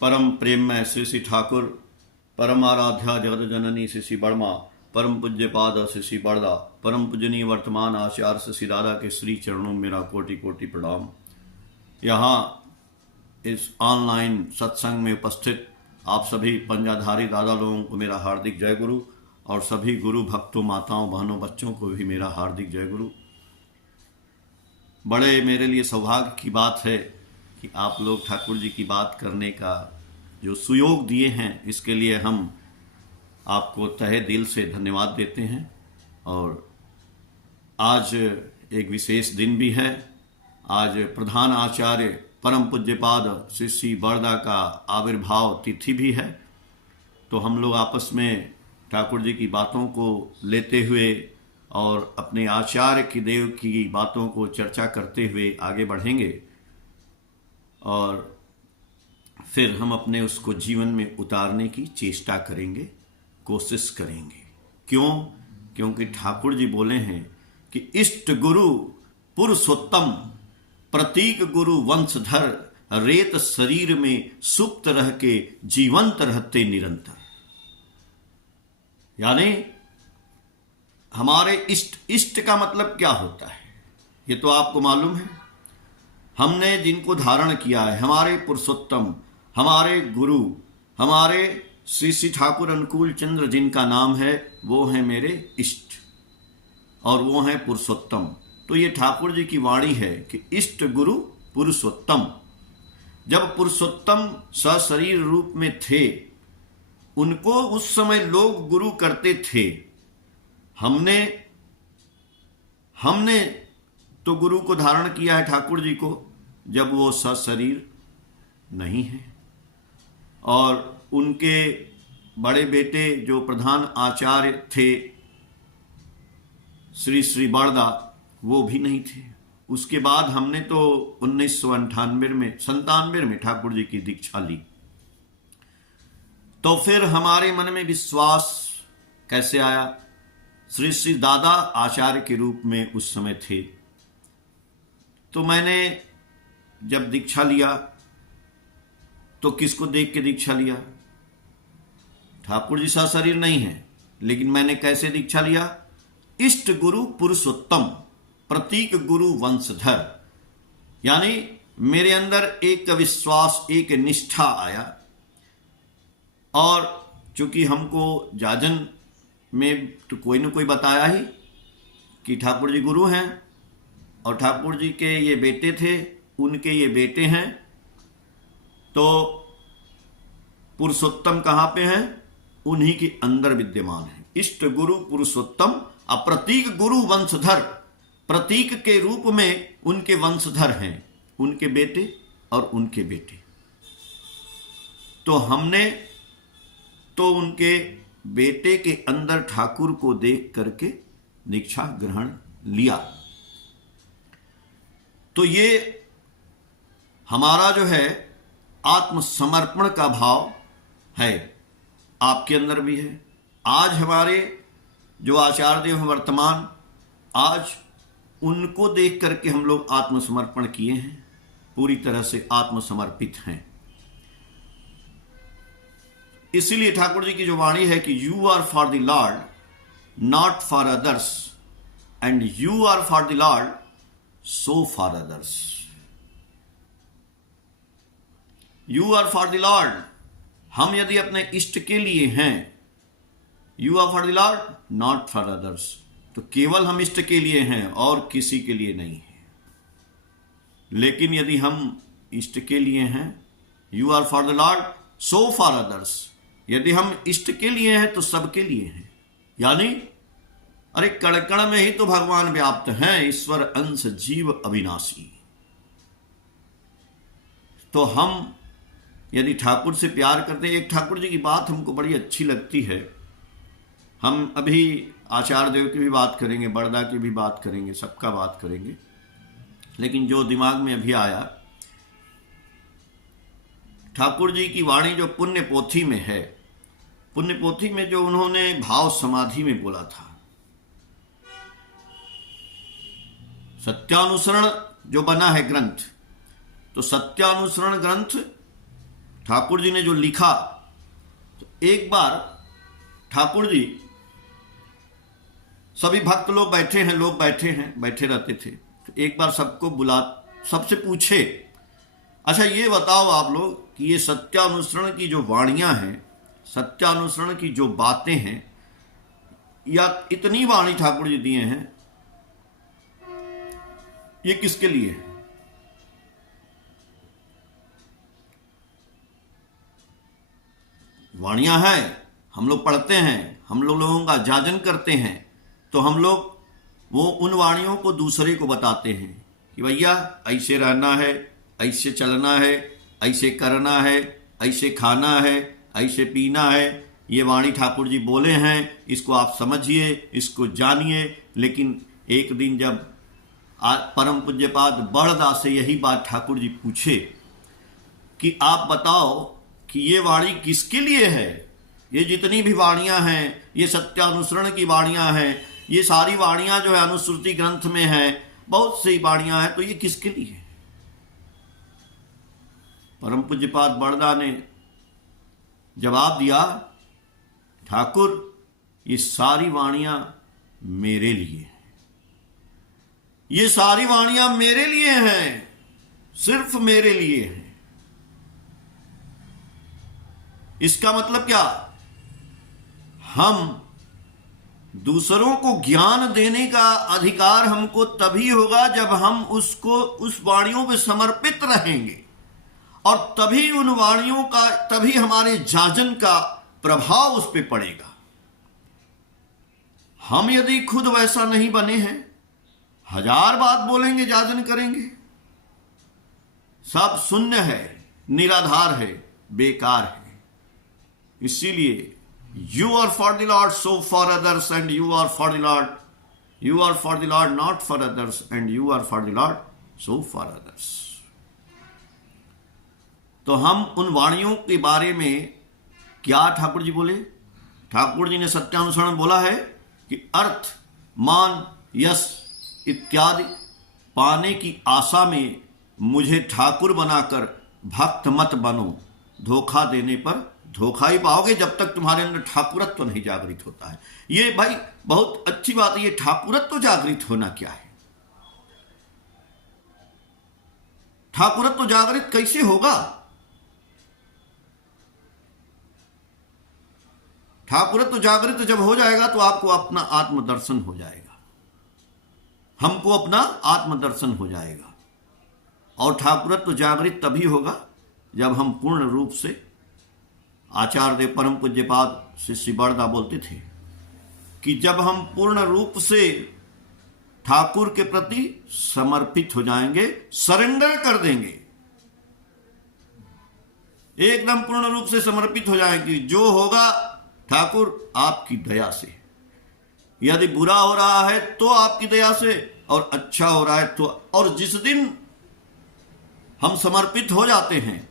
परम प्रेम में श्री श्री ठाकुर, परम आराध्या जगत जननी श्री श्री बर्मा, परम पूज्य पाद श्री श्री बड़दा, परम पूजनीय वर्तमान आचार्य श्री श्री दादा के श्री चरणों में मेरा कोटि कोटि प्रणाम। यहाँ इस ऑनलाइन सत्संग में उपस्थित आप सभी पंजाधारी दादा लोगों को मेरा हार्दिक जय गुरु, और सभी गुरु भक्तों, माताओं, बहनों, बच्चों को भी मेरा हार्दिक जय गुरु। बड़े मेरे लिए सौभाग्य की बात है कि आप लोग ठाकुर जी की बात करने का जो सुयोग दिए हैं, इसके लिए हम आपको तहे दिल से धन्यवाद देते हैं। और आज एक विशेष दिन भी है। आज प्रधान आचार्य परम पूज्यपाद श्री श्री बड़दा का आविर्भाव तिथि भी है। तो हम लोग आपस में ठाकुर जी की बातों को लेते हुए और अपने आचार्य की देव की बातों को चर्चा करते हुए आगे बढ़ेंगे, और फिर हम अपने उसको जीवन में उतारने की चेष्टा करेंगे, कोशिश करेंगे। क्यों? क्योंकि ठाकुर जी बोले हैं कि इष्ट गुरु पुरुषोत्तम, प्रतीक गुरु वंशधर, रेत शरीर में सुप्त रह के जीवंत रहते निरंतर। यानी हमारे इष्ट का मतलब क्या होता है ये तो आपको मालूम है। हमने जिनको धारण किया है, हमारे पुरुषोत्तम, हमारे गुरु, हमारे श्री श्री ठाकुर अनुकूल चंद्र जिनका नाम है, वो है मेरे इष्ट और वो है पुरुषोत्तम। तो ये ठाकुर जी की वाणी है कि इष्ट गुरु पुरुषोत्तम। जब पुरुषोत्तम सशरीर रूप में थे, उनको उस समय लोग गुरु करते थे। हमने तो गुरु को धारण किया है ठाकुर जी को, जब वो सशरीर नहीं है। और उनके बड़े बेटे जो प्रधान आचार्य थे श्री श्री बड़दा, वो भी नहीं थे। उसके बाद हमने तो 1997 में ठाकुर जी की दीक्षा ली। तो फिर हमारे मन में विश्वास कैसे आया? श्री श्री दादा आचार्य के रूप में उस समय थे। तो मैंने जब दीक्षा लिया तो किसको देख के दीक्षा लिया? ठाकुर जी सा शरीर नहीं है, लेकिन मैंने कैसे दीक्षा लिया? इष्ट गुरु पुरुषोत्तम, प्रतीक गुरु वंशधर। यानी मेरे अंदर एक विश्वास, एक निष्ठा आया। और चूंकि हमको जाजन में तो कोई न कोई बताया ही कि ठाकुर जी गुरु हैं, और ठाकुर जी के ये बेटे थे, उनके ये बेटे हैं। तो पुरुषोत्तम कहाँ पे हैं? उन्हीं के अंदर विद्यमान है। इष्ट गुरु पुरुषोत्तम, अप्रतीक गुरु वंशधर, प्रतीक के रूप में उनके वंशधर हैं, उनके बेटे और उनके बेटे। तो हमने तो उनके बेटे के अंदर ठाकुर को देख करके दीक्षा ग्रहण लिया। तो ये हमारा जो है आत्मसमर्पण का भाव है, आपके अंदर भी है। आज हमारे जो आचार्य देव वर्तमान, आज उनको देख करके हम लोग आत्मसमर्पण किए हैं, पूरी तरह से आत्मसमर्पित हैं। इसीलिए ठाकुर जी की जो वाणी है कि you are for the Lord, not for others, and you are for the Lord, so for others. You are for the Lord, हम यदि अपने इष्ट के लिए हैं, you are for the Lord, not for others. तो केवल हम इष्ट के लिए हैं और किसी के लिए नहीं है। लेकिन यदि हम इष्ट के लिए हैं, you are for the Lord, so for others. यदि हम इष्ट के लिए हैं तो सबके लिए हैं। यानी अरे कण कण में ही तो भगवान व्याप्त हैं, ईश्वर अंश जीव अविनाशी। तो हम यदि ठाकुर से प्यार करते हैं, एक ठाकुर जी की बात हमको बड़ी अच्छी लगती है। हम अभी आचार्य देव की भी बात करेंगे, बड़दा की भी बात करेंगे, सबका बात करेंगे। लेकिन जो दिमाग में अभी आया, ठाकुर जी की वाणी जो पुण्य पोथी में है, पुण्य पोथी में जो उन्होंने भाव समाधि में बोला था, सत्यानुसरण जो बना है ग्रंथ, तो सत्यानुसरण ग्रंथ ठाकुर जी ने जो लिखा, तो एक बार ठाकुर जी, सभी भक्त लोग बैठे हैं, बैठे रहते थे, तो एक बार सबसे पूछे, अच्छा ये बताओ आप लोग कि ये सत्यानुसरण की जो वाणियां हैं, सत्यानुसरण की जो बातें हैं, या इतनी वाणी ठाकुर जी दिए हैं, ये किसके लिए है? वाणियां हैं, हम लोग पढ़ते हैं, हम लोगों का जाजन करते हैं, तो हम लोग वो उन वाणियों को दूसरे को बताते हैं कि भैया ऐसे रहना है, ऐसे चलना है, ऐसे करना है, ऐसे खाना है, ऐसे पीना है, ये वाणी ठाकुर जी बोले हैं, इसको आप समझिए, इसको जानिए। लेकिन एक दिन जब परम पूज्यपाद बड़दास से यही बात ठाकुर जी पूछे कि आप बताओ कि ये वाणी किसके लिए है, ये जितनी भी वाणियां हैं, ये सत्यानुसरण की वाणियां हैं, ये सारी वाणियां जो है अनुश्रुति ग्रंथ में है, बहुत सी वाणियां हैं, तो ये किसके लिए है? परम पूज्यपाद बड़दा ने जवाब दिया, ठाकुर ये सारी वाणियां मेरे लिए हैं, ये सारी वाणियां मेरे लिए हैं, सिर्फ मेरे लिए हैं। इसका मतलब क्या? हम दूसरों को ज्ञान देने का अधिकार हमको तभी होगा जब हम उसको उस वाणियों में समर्पित रहेंगे, और तभी उन वाणियों का, तभी हमारे जाजन का प्रभाव उस पर पड़ेगा। हम यदि खुद वैसा नहीं बने हैं, हजार बात बोलेंगे, जाजन करेंगे, सब शून्य है, निराधार है, बेकार है। इसीलिए You are for the Lord, so for others, and you are for the Lord. You are for the Lord, not for others, and you are for the Lord, so for others. तो हम उन वाणियों के बारे में क्या ठाकुर जी बोले? ठाकुर जी ने सत्यानुसरण बोला है कि अर्थ, मान, यश इत्यादि पाने की आशा में मुझे ठाकुर बनाकर भक्त मत बनो, धोखा देने पर धोखा ही पाओगे जब तक तुम्हारे अंदर ठाकुरत्व नहीं जागृत होता है। ये भाई बहुत अच्छी बात है, ये ठाकुरत्व जागृत होना क्या है? ठाकुरत्व जागृत कैसे होगा? ठाकुरत्व जागृत जब हो जाएगा तो आपको अपना आत्मदर्शन हो जाएगा, हमको अपना आत्मदर्शन हो जाएगा। और ठाकुरत्व जागृत तभी होगा जब हम पूर्ण रूप से, आचार्य देव परम पूज्यपाद श्री बड़दा बोलते थे कि जब हम पूर्ण रूप से ठाकुर के प्रति समर्पित हो जाएंगे, सरेंडर कर देंगे, एकदम पूर्ण रूप से समर्पित हो जाएंगे, जो होगा ठाकुर आपकी दया से, यदि बुरा हो रहा है तो आपकी दया से, और अच्छा हो रहा है तो। और जिस दिन हम समर्पित हो जाते हैं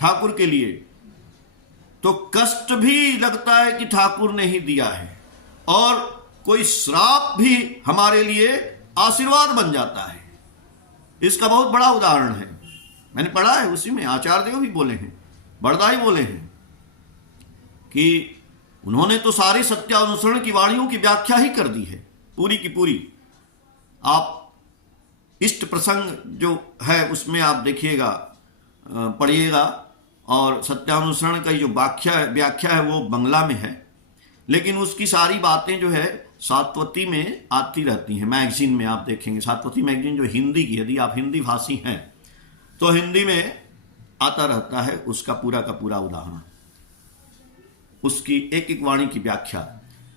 ठाकुर के लिए, तो कष्ट भी लगता है कि ठाकुर ने ही दिया है, और कोई श्राप भी हमारे लिए आशीर्वाद बन जाता है। इसका बहुत बड़ा उदाहरण है, मैंने पढ़ा है, उसी में आचार्य देव भी बोले हैं, बड़दा ही बोले हैं कि उन्होंने तो सारी सत्यानुसरण की वाणियों की व्याख्या ही कर दी है, पूरी की पूरी। आप इष्ट प्रसंग जो है उसमें आप देखिएगा, पढ़िएगा, और सत्यानुसरण का जो व्याख्या है वो बंगला में है, लेकिन उसकी सारी बातें जो है सात्वती में आती रहती हैं। मैगजीन में आप देखेंगे, सात्वती मैगजीन जो हिंदी की, यदि आप हिंदी भाषी हैं तो हिंदी में आता रहता है उसका पूरा का पूरा उदाहरण, उसकी एक एक वाणी की व्याख्या।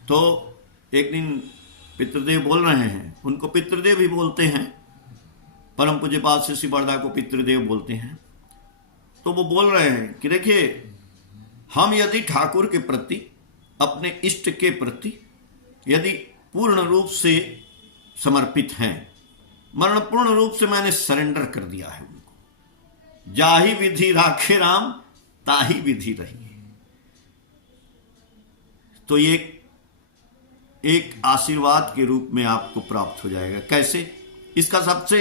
तो एक दिन पितृदेव बोल रहे हैं, उनको पितृदेव भी बोलते हैं, परम पूज्यपाद श्री बड़दा को पितृदेव बोलते हैं। तो वो बोल रहे हैं कि देखिए, हम यदि ठाकुर के प्रति, अपने इष्ट के प्रति यदि पूर्ण रूप से समर्पित हैं, मरण पूर्ण रूप से मैंने सरेंडर कर दिया है उनको, जाहि विधि राखे राम ताही विधि रही, तो ये एक आशीर्वाद के रूप में आपको प्राप्त हो जाएगा। कैसे? इसका सबसे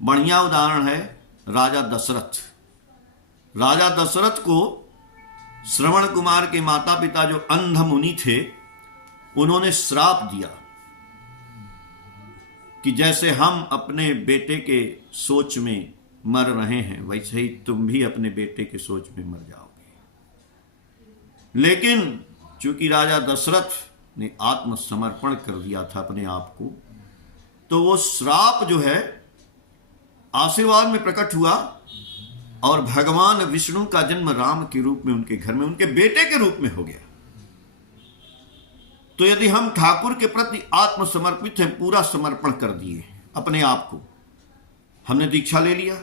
बढ़िया उदाहरण है राजा दशरथ। राजा दशरथ को श्रवण कुमार के माता पिता जो अंध मुनि थे, उन्होंने श्राप दिया कि जैसे हम अपने बेटे के सोच में मर रहे हैं, वैसे ही तुम भी अपने बेटे के सोच में मर जाओगे। लेकिन चूंकि राजा दशरथ ने आत्मसमर्पण कर दिया था अपने आप को, तो वो श्राप जो है आशीर्वाद में प्रकट हुआ और भगवान विष्णु का जन्म राम के रूप में उनके घर में उनके बेटे के रूप में हो गया। तो यदि हम ठाकुर के प्रति आत्मसमर्पित हैं, पूरा समर्पण कर दिए अपने आप को, हमने दीक्षा ले लिया,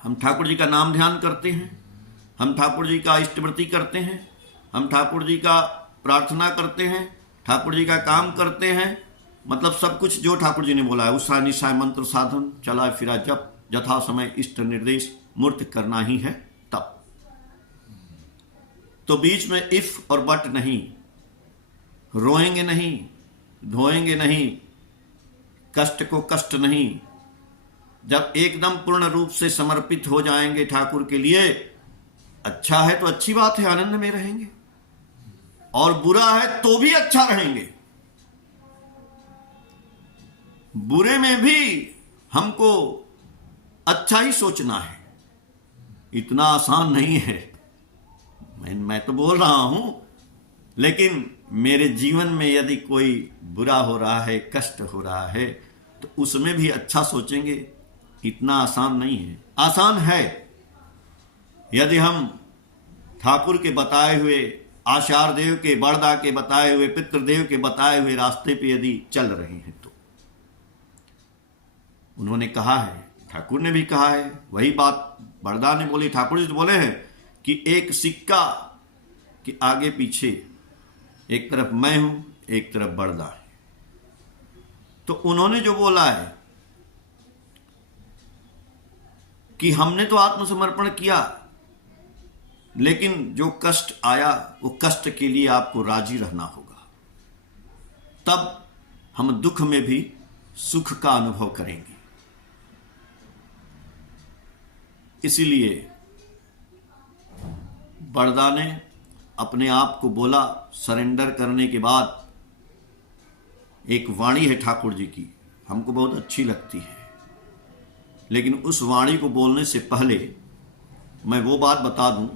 हम ठाकुर जी का नाम ध्यान करते हैं, हम ठाकुर जी का इष्टवृत्ति करते हैं, हम ठाकुर जी का प्रार्थना करते हैं, ठाकुर जी का काम करते हैं, मतलब सब कुछ जो ठाकुर जी ने बोला है, उषा निशाय मंत्र साधन, चला फिरा जप, यथा समय इष्ट निर्देश मूर्त करना ही है तब। तो बीच में इफ और बट नहीं, रोएंगे नहीं, धोएंगे नहीं, कष्ट को कष्ट नहीं। जब एकदम पूर्ण रूप से समर्पित हो जाएंगे ठाकुर के लिए, अच्छा है तो अच्छी बात है, आनंद में रहेंगे, और बुरा है तो भी अच्छा रहेंगे। बुरे में भी हमको अच्छा ही सोचना है, इतना आसान नहीं है। मैं तो बोल रहा हूं, लेकिन मेरे जीवन में यदि कोई बुरा हो रहा है, कष्ट हो रहा है, तो उसमें भी अच्छा सोचेंगे, इतना आसान नहीं है। आसान है यदि हम ठाकुर के बताए हुए, आचार्य देव के, बड़दा के बताए हुए, पितृदेव के बताए हुए रास्ते पे यदि चल रहे हैं तो। उन्होंने कहा है, ठाकुर ने भी कहा है, वही बात बड़दा ने बोली, ठाकुर जी तो बोले हैं कि एक सिक्का के आगे पीछे, एक तरफ मैं हूं, एक तरफ बड़दा है। तो उन्होंने जो बोला है कि हमने तो आत्मसमर्पण किया, लेकिन जो कष्ट आया वो कष्ट के लिए आपको राजी रहना होगा, तब हम दुख में भी सुख का अनुभव करेंगे। इसीलिए बड़दा ने अपने आप को बोला, सरेंडर करने के बाद। एक वाणी है ठाकुर जी की, हमको बहुत अच्छी लगती है, लेकिन उस वाणी को बोलने से पहले मैं वो बात बता दूं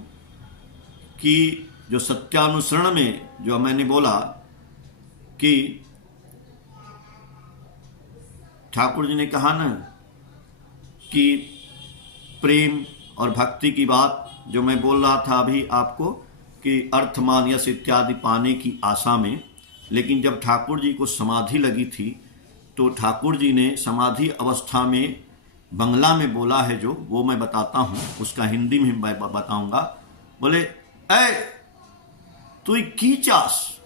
कि जो सत्यानुसरण में जो मैंने बोला कि ठाकुर जी ने कहा ना कि प्रेम और भक्ति की बात, जो मैं बोल रहा था अभी आपको कि अर्थ मान यश इत्यादि पाने की आशा में, लेकिन जब ठाकुर जी को समाधि लगी थी तो ठाकुर जी ने समाधि अवस्था में बंगला में बोला है, जो वो मैं बताता हूँ, उसका हिंदी में मैं बताऊंगा। बोले, ऐ तू की चास,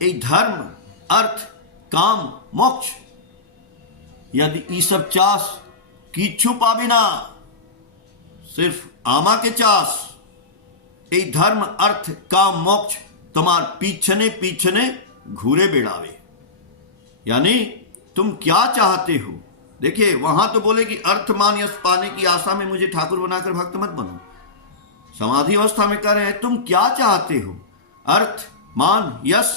ए धर्म अर्थ काम मोक्ष, यदि ई सब चास कीछू पाबिना, सिर्फ आमा के चास, ए धर्म अर्थ काम मोक्ष तुम्हार पीछने पीछने घूरे बेड़ावे। यानी तुम क्या चाहते हो। देखिए वहां तो बोले कि अर्थ मान यश पाने की आशा में मुझे ठाकुर बनाकर भक्त मत बनो। समाधि अवस्था में कह रहे हैं तुम क्या चाहते हो, अर्थ मान यश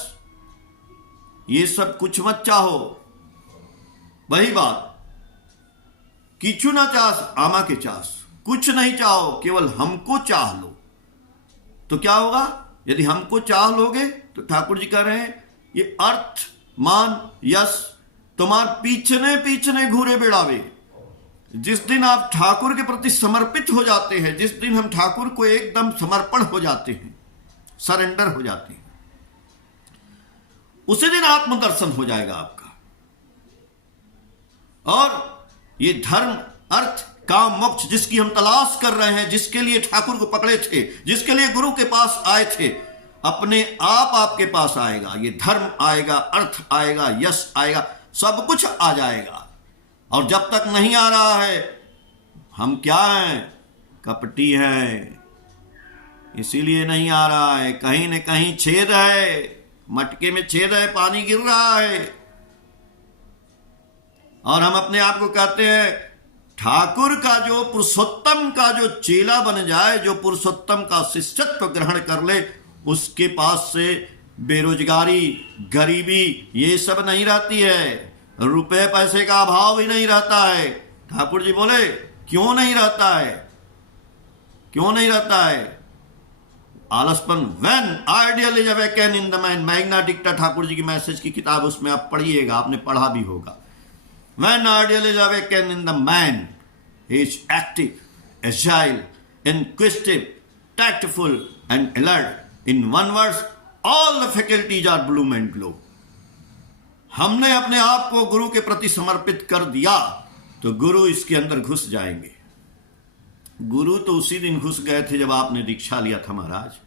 ये सब कुछ मत चाहो। वही बात, किचु ना चास आमा के चास, कुछ नहीं चाहो, केवल हमको चाह लो। तो क्या होगा, यदि हमको चाह लोगे तो ठाकुर जी कह रहे हैं ये अर्थ मान यश तुम्हार पीछने पीछने घूरे बेड़ावे। जिस दिन आप ठाकुर के प्रति समर्पित हो जाते हैं, जिस दिन हम ठाकुर को एकदम समर्पण हो जाते हैं, सरेंडर हो जाते हैं, उसी दिन आत्मदर्शन हो जाएगा आपका। और ये धर्म अर्थ काम मोक्ष जिसकी हम तलाश कर रहे हैं, जिसके लिए ठाकुर को पकड़े थे, जिसके लिए गुरु के पास आए थे, अपने आप आपके पास आएगा। ये धर्म आएगा, अर्थ आएगा, यश आएगा, सब कुछ आ जाएगा। और जब तक नहीं आ रहा है, हम क्या हैं, कपटी हैं, इसीलिए नहीं आ रहा है। कहीं न कहीं छेद है, मटके में छेद है, पानी गिर रहा है। और हम अपने आप को कहते हैं ठाकुर का जो पुरुषोत्तम का जो चेला बन जाए, जो पुरुषोत्तम का शिष्यत्व ग्रहण कर ले, उसके पास से बेरोजगारी, गरीबी ये सब नहीं रहती है, रुपए पैसे का अभाव भी नहीं रहता है। ठाकुर जी बोले क्यों नहीं रहता है, क्यों नहीं रहता है? आलसपन, when ideal is awaken in the mind, magna dicta Thakur ji की मैसेज की किताब, उसमें आप पढ़िएगा, आपने पढ़ा भी होगा। When ideal is awakened in the man, he is active, agile, inquisitive, tactful, and alert. In one word, all the faculties are bloom and glow. हमने अपने आप को गुरु के प्रति समर्पित कर दिया तो गुरु इसके अंदर घुस जाएंगे। गुरु तो उसी दिन घुस गए थे जब आपने दीक्षा लिया था महाराज।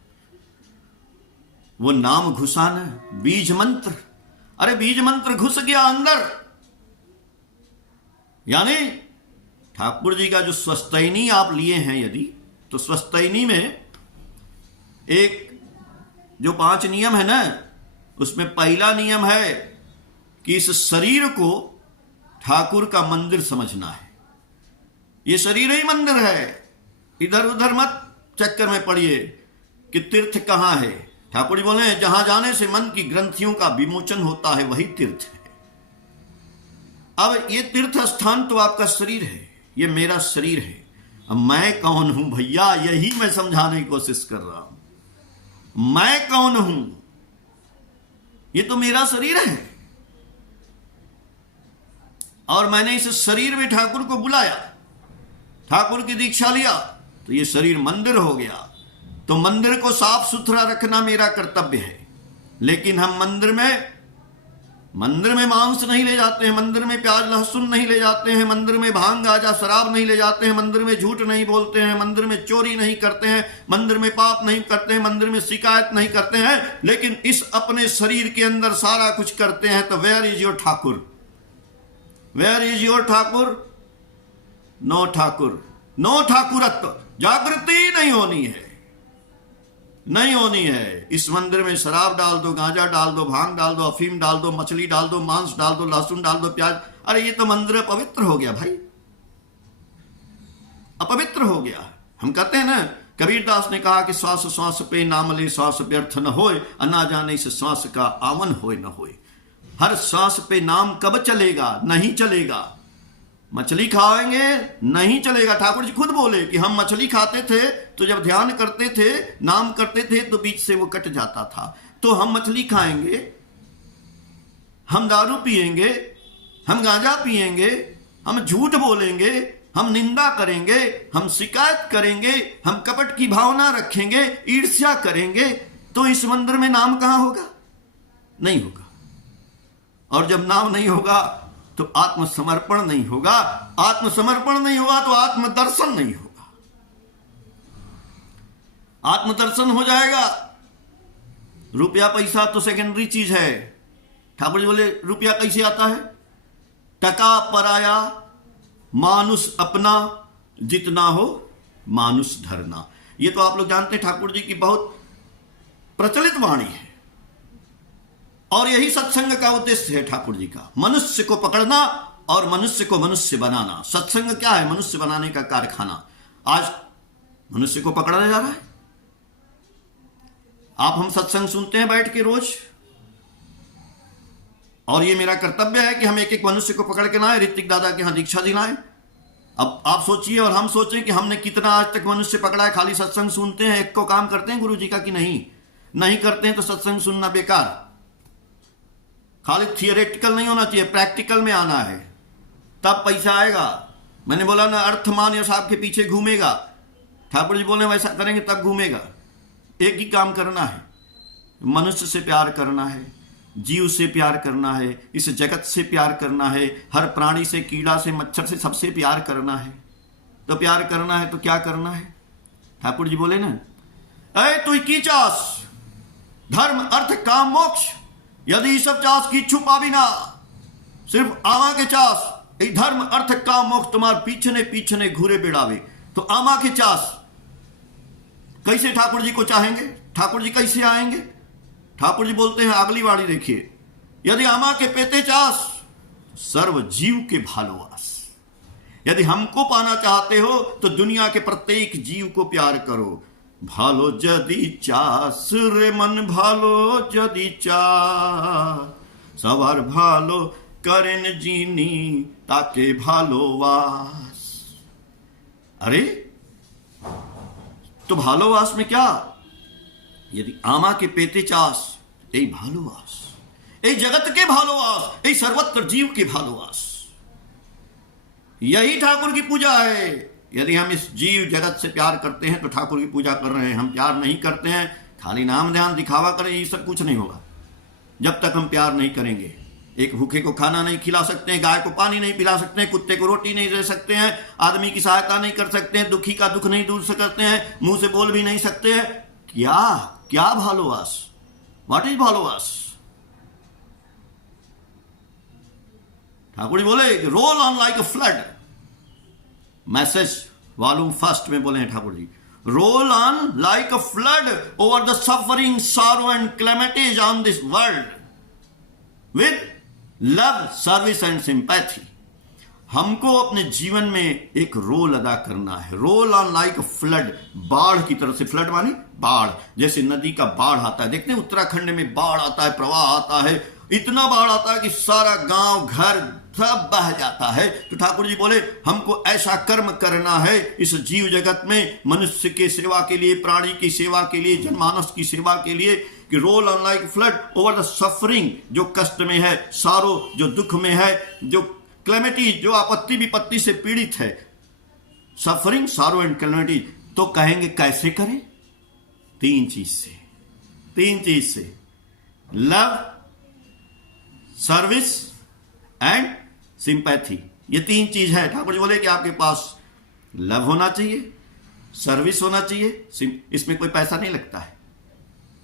वो नाम घुसाना, बीज मंत्र, अरे बीज मंत्र घुस गया अंदर। यानी ठाकुर जी का जो स्वस्तैनी आप लिए हैं यदि, तो स्वस्तैनी में एक जो 5 नियम है ना, उसमें पहला नियम है कि इस शरीर को ठाकुर का मंदिर समझना है। ये शरीर ही मंदिर है, इधर उधर मत चक्कर में पड़िए कि तीर्थ कहां है। ठाकुर जी बोले जहां जाने से मन की ग्रंथियों का विमोचन होता है वही तीर्थ है। अब ये तीर्थ स्थान तो आपका शरीर है, ये मेरा शरीर है। अब मैं कौन हूं भैया, यही मैं समझाने की कोशिश कर रहा हूं। मैं कौन हूं? ये तो मेरा शरीर है और मैंने इस शरीर में ठाकुर को बुलाया, ठाकुर की दीक्षा लिया, तो ये शरीर मंदिर हो गया। तो मंदिर को साफ सुथरा रखना मेरा कर्तव्य है। लेकिन हम मंदिर में मांस नहीं ले जाते हैं, मंदिर में प्याज लहसुन नहीं ले जाते हैं, मंदिर में भांग गांजा शराब नहीं ले जाते हैं, मंदिर में झूठ नहीं बोलते हैं, मंदिर में चोरी नहीं करते हैं, मंदिर में पाप नहीं करते हैं, मंदिर में शिकायत नहीं करते हैं। लेकिन इस अपने शरीर के अंदर सारा कुछ करते हैं। तो where is your Thakur? Where is your Thakur? No Thakur, no ठाकुरत्व, जागृति नहीं होनी है, नहीं होनी है। इस मंदिर में शराब डाल दो, गांजा डाल दो, भांग डाल दो, अफीम डाल दो, मछली डाल दो, मांस डाल दो, लहसुन डाल दो, प्याज, अरे ये तो मंदिर अपवित्र हो गया भाई, अपवित्र हो गया। हम कहते हैं ना, कबीरदास ने कहा कि श्वास श्वास पे नाम ले, श्वास व्यर्थ न होए, ना जाने इस श्वास का आवन होए न होए। हर श्वास पे नाम कब चलेगा? नहीं चलेगा। मछली खाएंगे नहीं चलेगा। ठाकुर जी खुद बोले कि हम मछली खाते थे तो जब ध्यान करते थे, नाम करते थे तो बीच से वो कट जाता था। तो हम मछली खाएंगे, हम दारू पिएंगे, हम गांजा पिएंगे, हम झूठ बोलेंगे, हम निंदा करेंगे, हम शिकायत करेंगे, हम कपट की भावना रखेंगे, ईर्ष्या करेंगे, तो इस मंदिर में नाम कहां होगा? नहीं होगा। और जब नाम नहीं होगा तो आत्मसमर्पण नहीं होगा, आत्मसमर्पण नहीं होगा तो आत्मदर्शन नहीं होगा। आत्मदर्शन हो जाएगा। रुपया पैसा तो सेकेंडरी चीज है। ठाकुर जी बोले रुपया कैसे आता है? टका पराया, मानुष अपना, जितना हो मानुष धरना। ये तो आप लोग जानते हैं, ठाकुर जी की बहुत प्रचलित वाणी है। और यही सत्संग का उद्देश्य है ठाकुर जी का, मनुष्य को पकड़ना और मनुष्य को मनुष्य बनाना। सत्संग क्या है? मनुष्य बनाने का कारखाना। आज मनुष्य को पकड़ा जा रहा है। आप हम सत्संग सुनते हैं बैठ के रोज, और ये मेरा कर्तव्य है कि हम एक एक मनुष्य को पकड़ के लाएं, ऋतिक दादा के यहां दीक्षा दिलाएं। अब आप सोचिए और हम सोचें कि हमने कितना आज तक मनुष्य पकड़ा है। खाली सत्संग सुनते हैं, एक को काम करते हैं गुरु जी का कि नहीं करते हैं तो सत्संग सुनना बेकार। खाली थियोरेटिकल नहीं होना चाहिए, प्रैक्टिकल में आना है, तब पैसा आएगा। मैंने बोला ना, अर्थमान यश आपके पीछे घूमेगा। ठाकुर जी बोले वैसा करेंगे तब घूमेगा। एक ही काम करना है, मनुष्य से प्यार करना है, जीव से प्यार करना है, इस जगत से प्यार करना है, हर प्राणी से, कीड़ा से, मच्छर से, सबसे प्यार करना है। तो प्यार करना है तो क्या करना है? ठाकुर जी बोले ना, अरे तू की चास धर्म अर्थ काम मोक्ष, यदि सब चास की इच्छु पावी ना, सिर्फ आमा के चास, धर्म अर्थ काम मोक्ष तुम्हार पीछने पीछने घूरे बिड़ावे। तो आमा के चास कैसे ठाकुर जी को चाहेंगे? ठाकुर जी कैसे आएंगे? ठाकुर जी बोलते हैं, अगली वाली देखिए, यदि आमा के पेते चास सर्व जीव के भालोवास। यदि हमको पाना चाहते हो तो दुनिया के प्रत्येक जीव को प्यार करो। भालो जदि चास रे मन भालो जदि चास, सवार भालो करेन जीनी ताके भालोवास। अरे तो भालोवास में क्या? यदि आमा के पेते चास, यही भालोवास, यही जगत के भालोवास, यही सर्वत्र जीव के भालोवास। यही ठाकुर की पूजा है। यदि हम इस जीव जगत से प्यार करते हैं तो ठाकुर की पूजा कर रहे हैं। हम प्यार नहीं करते हैं, खाली नाम ध्यान दिखावा करें, ये सब कुछ नहीं होगा जब तक हम प्यार नहीं करेंगे। एक भूखे को खाना नहीं खिला सकते हैं, गाय को पानी नहीं पिला सकते हैं, कुत्ते को रोटी नहीं दे सकते हैं, आदमी की सहायता नहीं कर सकते हैं, दुखी का दुख नहीं दूर सकते हैं, मुंह से बोल भी नहीं सकते हैं। क्या क्या भालोवास? What is bhalobasa? ठाकुर जी बोले roll on like a flood. Message volume 1 में बोले हैं Thakur ji, roll on like a flood over the suffering sorrow and calamities on this world with love service and sympathy. हमको अपने जीवन में एक रोल अदा करना है। रोल ऑन लाइक फ्लड, बाढ़ की तरह से। फ्लड माने बाढ़, जैसे नदी का बाढ़ आता है, देखते हैं उत्तराखंड में बाढ़ आता है, प्रवाह आता है, इतना बाढ़ आता है कि सारा गांव घर सब बह जाता है। तो ठाकुर जी बोले हमको ऐसा कर्म करना है इस जीव जगत में, मनुष्य के सेवा के लिए, प्राणी की सेवा के लिए, जनमानस की सेवा के लिए, कि roll on like flood over the suffering, जो कष्ट में है, सारो जो दुख में है, जो क्लेमिटी जो आपत्ति विपत्ति से पीड़ित है, सफरिंग सारो एंड क्लेमिटी। तो कहेंगे कैसे करें? 3 चीज से, लव, सर्विस एंड सिंपैथी। ये 3 चीज है। ठाकुर जी बोले कि आपके पास लव होना चाहिए, सर्विस होना चाहिए, इसमें कोई पैसा नहीं लगता है।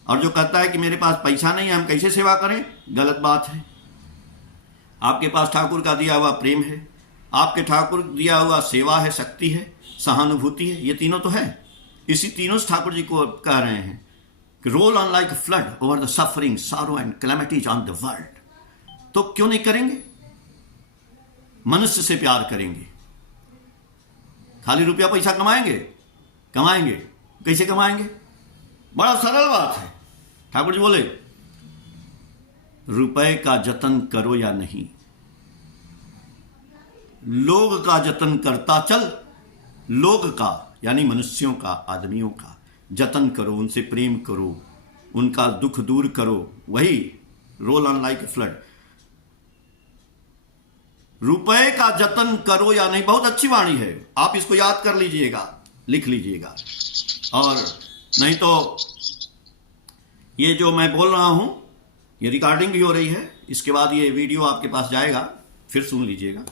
और जो कहता है कि मेरे पास पैसा नहीं है, हम कैसे सेवा करें, गलत बात है। आपके पास ठाकुर का दिया हुआ प्रेम है, आपके ठाकुर दिया हुआ सेवा है, शक्ति है, सहानुभूति है, ये तीनों तो है। इसी तीनों से ठाकुर जी को कह रहे हैं कि roll on like flood over the suffering sorrow and calamities on the world. तो क्यों नहीं करेंगे? मनुष्य से प्यार करेंगे। खाली रुपया पैसा कमाएंगे, कैसे कमाएंगे? बड़ा सरल बात है। ठाकुर जी बोले रुपए का जतन करो या नहीं, लोग का जतन करता चल। लोग का यानी मनुष्यों का, आदमियों का जतन करो, उनसे प्रेम करो, उनका दुख दूर करो। वही रोल ऑन लाइक फ्लड। रुपए का जतन करो या नहीं, बहुत अच्छी वाणी है, आप इसको याद कर लीजिएगा, लिख लीजिएगा। और नहीं तो ये जो मैं बोल रहा हूं ये रिकॉर्डिंग भी हो रही है, इसके बाद ये वीडियो आपके पास जाएगा, फिर सुन लीजिएगा।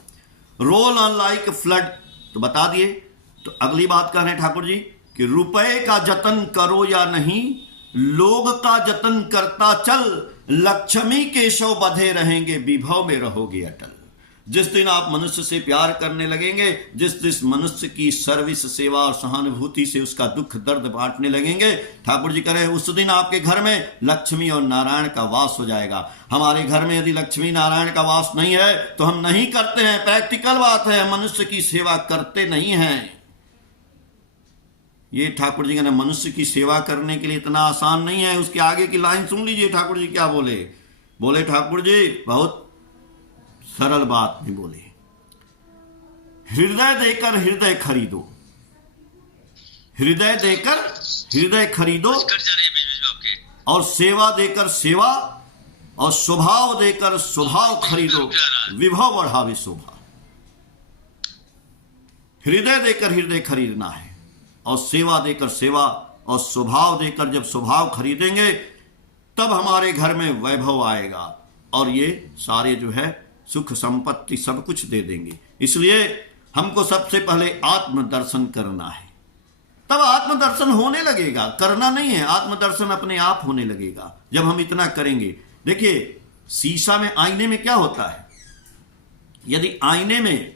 रोल ऑन लाइक फ्लड तो बता दिए। तो अगली बात कह रहे हैं ठाकुर जी कि रुपए का जतन करो या नहीं, लोग का जतन करता चल। लक्ष्मी केशव बधे रहेंगे, विभव में रहोगे अटल। जिस दिन आप मनुष्य से प्यार करने लगेंगे, जिस मनुष्य की सर्विस, सेवा और सहानुभूति से उसका दुख दर्द बांटने लगेंगे, ठाकुर जी करें उस दिन आपके घर में लक्ष्मी और नारायण का वास हो जाएगा। हमारे घर में यदि लक्ष्मी नारायण का वास नहीं है तो हम नहीं करते हैं, प्रैक्टिकल बात है, मनुष्य की सेवा करते नहीं हैं। ये ठाकुर जी कहना मनुष्य की सेवा करने के लिए इतना आसान नहीं है। उसके आगे की लाइन सुन लीजिए, ठाकुर जी क्या बोले। बोले ठाकुर जी बहुत सरल बात नहीं बोले, हृदय देकर हृदय खरीदो, हृदय देकर हृदय खरीदो, और सेवा देकर सेवा, और स्वभाव देकर स्वभाव खरीदो, विभव बढ़ावे शोभा। हृदय देकर हृदय खरीदना है, और सेवा देकर सेवा, और स्वभाव देकर जब स्वभाव खरीदेंगे तब हमारे घर में वैभव आएगा, और ये सारे जो है सुख संपत्ति सब कुछ दे देंगे। इसलिए हमको सबसे पहले आत्मदर्शन करना है, तब आत्मदर्शन होने लगेगा, करना नहीं है। आत्मदर्शन अपने आप होने लगेगा जब हम इतना करेंगे। देखिए शीशा में, आईने में क्या होता है, यदि आईने में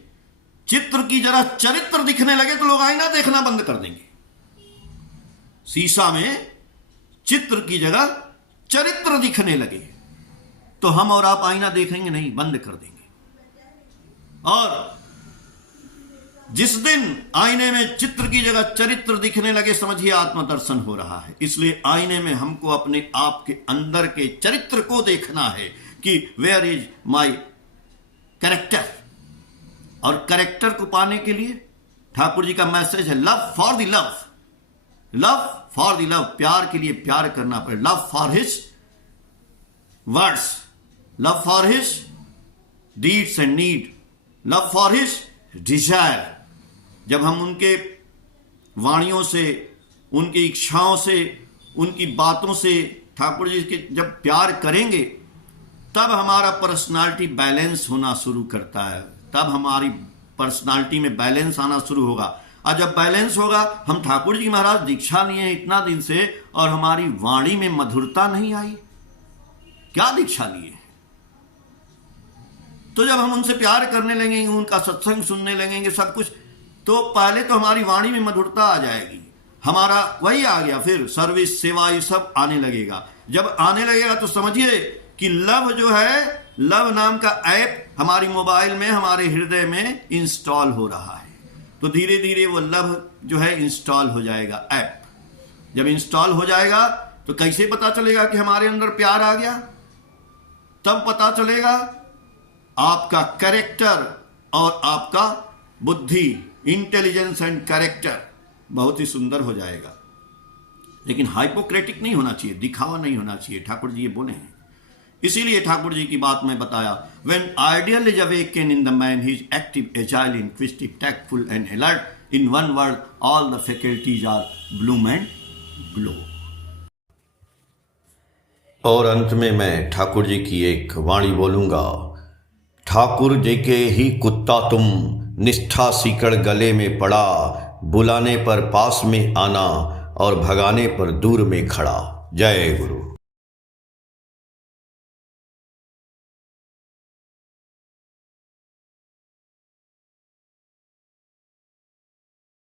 चित्र की जरा चरित्र दिखने लगे तो लोग आईना देखना बंद कर देंगे। शीशा में चित्र की जगह चरित्र दिखने लगे तो हम और आप आईना देखेंगे नहीं, बंद कर देंगे। और जिस दिन आईने में चित्र की जगह चरित्र दिखने लगे, समझिए आत्मदर्शन हो रहा है। इसलिए आईने में हमको अपने आप के अंदर के चरित्र को देखना है कि वेयर इज माय कैरेक्टर। और कैरेक्टर को पाने के लिए ठाकुर जी का मैसेज है love for the love, love for the love, प्यार के लिए प्यार करना पड़े, love for his words, love for his deeds and need, love for his Dzire. जब हम उनके वाणियों से, उनकी इच्छाओं से, उनकी बातों से ठाकुर जी के जब प्यार करेंगे, तब हमारा पर्सनालिटी बैलेंस होना शुरू करता है, तब हमारी पर्सनालिटी में बैलेंस आना शुरू होगा। और जब बैलेंस होगा, हम ठाकुर जी महाराज दीक्षा लिए इतना दिन से और हमारी वाणी में मधुरता नहीं आई, क्या दीक्षा लिए? तो जब हम उनसे प्यार करने लगेंगे, उनका सत्संग सुनने लगेंगे, सब कुछ, तो पहले तो हमारी वाणी में मधुरता आ जाएगी, हमारा वही आ गया, फिर सर्विस, सेवा, ये सब आने लगेगा। जब आने लगेगा तो समझिए कि लव जो है, लव नाम का ऐप हमारी मोबाइल में, हमारे हृदय में इंस्टॉल हो रहा है। तो धीरे धीरे वो लव जो है इंस्टॉल हो जाएगा ऐप। जब इंस्टॉल हो जाएगा तो कैसे पता चलेगा कि हमारे अंदर प्यार आ गया? तब पता चलेगा आपका कैरेक्टर और आपका बुद्धि, इंटेलिजेंस एंड कैरेक्टर बहुत ही सुंदर हो जाएगा। लेकिन हाइपोक्रेटिक नहीं होना चाहिए, दिखावा नहीं होना चाहिए, ठाकुर जी ये बोले हैं। इसीलिए ठाकुर जी की बात में बताया, when ideal is awakened in the man, he is active, agile, inquisitive, tactful and alert. In one word, all the faculties are bloom and glow. और अंत में मैं ठाकुर जी की एक वाणी बोलूंगा। ठाकुर जी के ही कुत्ता तुम, निष्ठा सीकड़ गले में पड़ा, बुलाने पर पास में आना और भगाने पर दूर में खड़ा। जय गुरु।